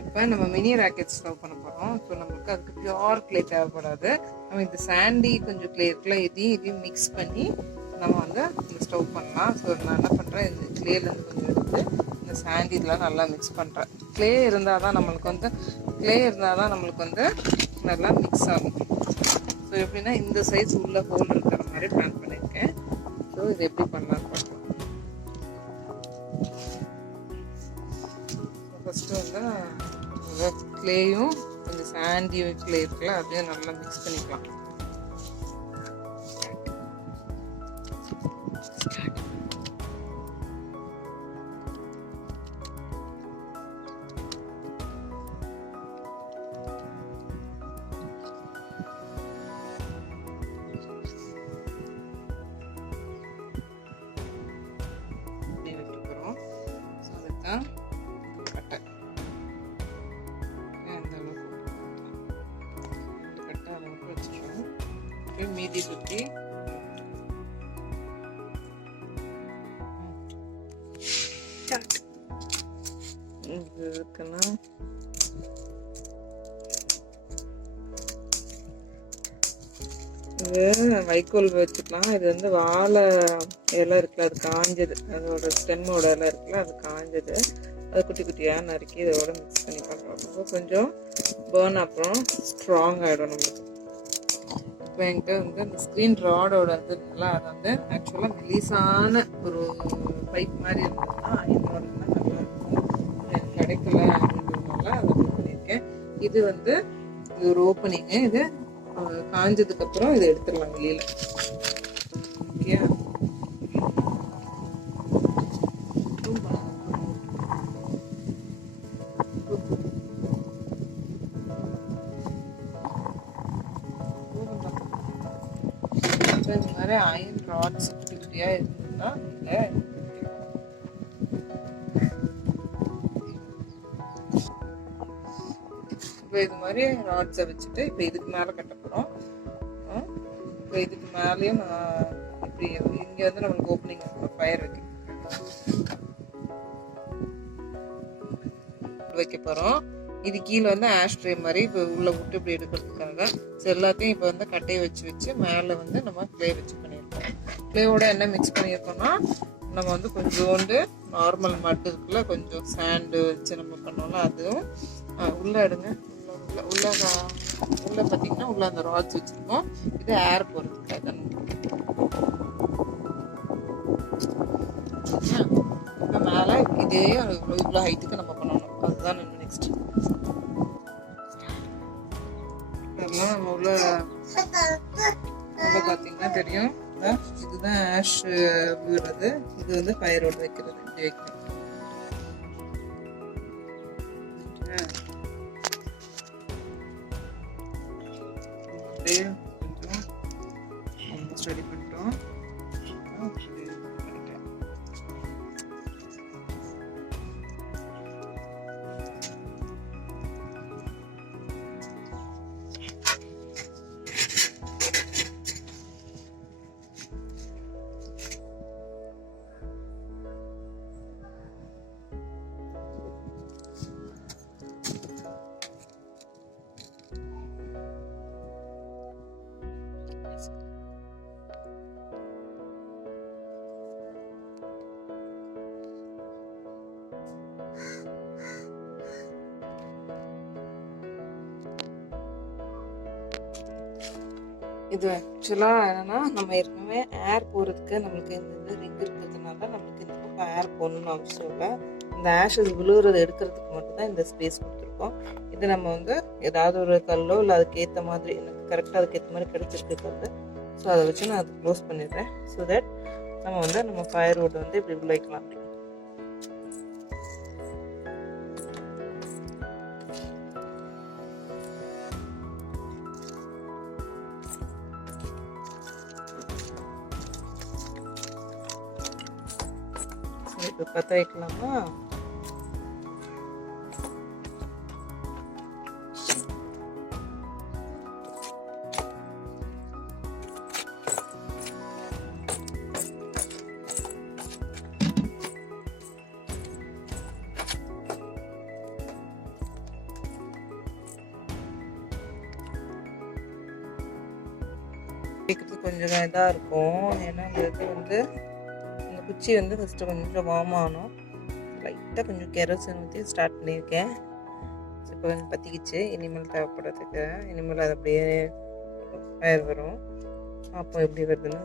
இப்போ நம்ம mini rocket stove பண்ண போகிறோம். ஸோ நம்மளுக்கு அதுக்கு பியூர் கிளே தேவைப்படாது. நம்ம இந்த சாண்டி கொஞ்சம் கிளே இருக்குல்ல, இதையும் மிக்ஸ் பண்ணி நம்ம வந்து இந்த ஸ்டவ் பண்ணலாம். ஸோ நான் என்ன பண்ணுறேன், இந்த கிளேலேருந்து கொஞ்சம் எடுத்து இந்த சாண்டி இதெல்லாம் நல்லா மிக்ஸ் பண்ணுறேன். கிளே இருந்தால் தான் நம்மளுக்கு வந்து நல்லா மிக்ஸ் ஆகும். ஸோ எப்படின்னா இந்த சைஸ் உள்ள ஹோல் இருக்கிற மாதிரி பிளான் பண்ணியிருக்கேன். ஸோ இது எப்படி பண்ணலான்னு பார்க்கலாம். ஃபஸ்ட்டு வந்து கிளேயும் கொஞ்சம் சாண்டி கிளே இருக்குல்ல, அதையும் நல்லா மிக்ஸ் பண்ணிக்கலாம். மீதி சுற்றி இருக்குன்னா இது வைக்கோல் வச்சுக்கலாம். இது வந்து வாழை இலை இருக்குல்ல, அது காஞ்சது, அதோட ஸ்டெம்மோட இலை இருக்குல்ல, அது காஞ்சது. அது குட்டி குட்டியாக நறுக்கி இதோட மிக்ஸ் பண்ணி பண்ணுறோம். கொஞ்சம் பேர்ன் அப்புறம் ஸ்ட்ராங் ஆகிடும் நம்மளுக்கு. இப்போ என்கிட்ட வந்து அந்த ஸ்க்ரீன் ராடோட இருந்ததுனால அது வந்து ஆக்சுவலாக மெலிசான ஒரு பைப் மாதிரி இருந்ததுன்னா இதோட நல்லா இருக்கும். எனக்கு கிடைக்கல அப்படின்றதுனால அதை பண்ணியிருக்கேன். இது வந்து இது ஒரு ஓப்பனிங்கு. இது காஞ்சதுக்கப்புறம் இதை எடுத்துடலாம் வெளியில். ஓகே, இந்த மாதிரி அயன் ராட்ஸ் குட்டி குட்டியாக இருந்ததுன்னா இல்லை இப்போ இது மாதிரி ராட்ஸை வச்சுட்டு இப்போ இதுக்கு மேலே கட்ட போகிறோம். இப்போ இதுக்கு மேலேயும் நான் இப்படி இங்கே வந்து நம்மளுக்கு ஓப்பனிங் ஃபயர் வைக்க போகிறோம். இது கீழே வந்து ஆஷ் ட்ரே மாதிரி இப்போ உள்ள விட்டு இப்படி எடுக்கிறதுக்காக. ஸோ எல்லாத்தையும் இப்போ வந்து கட்டையை வச்சு மேலே வந்து நம்ம கிளே வச்சு பண்ணியிருக்கோம். கிளேவோட என்ன மிக்ஸ் பண்ணியிருக்கோம்னா நம்ம வந்து கொஞ்சோண்டு நார்மல் மட்டு இருக்குல்ல, கொஞ்சம் சாண்டு வச்சு நம்ம பண்ணோம்ல, அதுவும் உள்ளே எடுங்க. உள்ள பார்த்தீங்கன்னா உள்ள அந்த ராட்ஸ் வச்சுருக்கோம். இது ஏர் போகிறதுக்காக. இப்போ மேலே இதே இவ்வளோ ஹைட்டுக்கு நம்ம பண்ணணும். அதுதான் நம்ம நெக்ஸ்ட் அதெல்லாம் நம்ம உள்ள பார்த்தீங்கன்னா தெரியும். இதுதான் ஆஷ் விடுறது, இது வந்து ஃபயரோடு வைக்கிறது. இப்படி வைக்கணும். அப்படியே கொஞ்சம் ஆல்மோஸ்ட் ரெடி பண்ணிட்டோம். இது ஆக்சுவலாக என்னன்னா நம்ம ஏற்கனவே ஏர் போகிறதுக்கு நம்மளுக்கு இந்த ரிங் இருக்கிறதுனால நம்மளுக்கு இந்த பக்கம் ஏர் போகணும்னு அவசியம் இல்லை. இந்த ஆஷஸ் விழுவுறதை எடுக்கிறதுக்கு மட்டும்தான் இந்த ஸ்பேஸ் கொடுத்துருக்கோம். இது நம்ம வந்து ஏதாவது ஒரு கல்லோ இல்லை அதுக்கேற்ற மாதிரி எனக்கு கரெக்டாக அதுக்கேற்ற மாதிரி கிடச்சிருக்கு கல். ஸோ அதை வச்சு நான் அதை க்ளோஸ் பண்ணிடுறேன். ஸோ தட் நம்ம ஃபயர் வுட் வந்து இப்படி உள்ள வைக்கலாம். அப்படி இப்போ பற்ற வைக்கலாமா? வைக்கிறது கொஞ்சம் இதாக இருக்கும். ஏன்னா அந்த இது வந்து இந்த குச்சி வந்து ஃபஸ்ட்டு கொஞ்சம் வார்ம் ஆகணும். லைட்டாக கொஞ்சம் கெரோசின் ஊற்றி ஸ்டார்ட் பண்ணியிருக்கேன். இப்போ கொஞ்சம் பற்றிக்கிச்சு. இனிமேல் தேவைப்படுறதுக்கு இனிமேல் அது அப்படியே ஃபயர் வரும். அப்போ எப்படி வருதுன்னு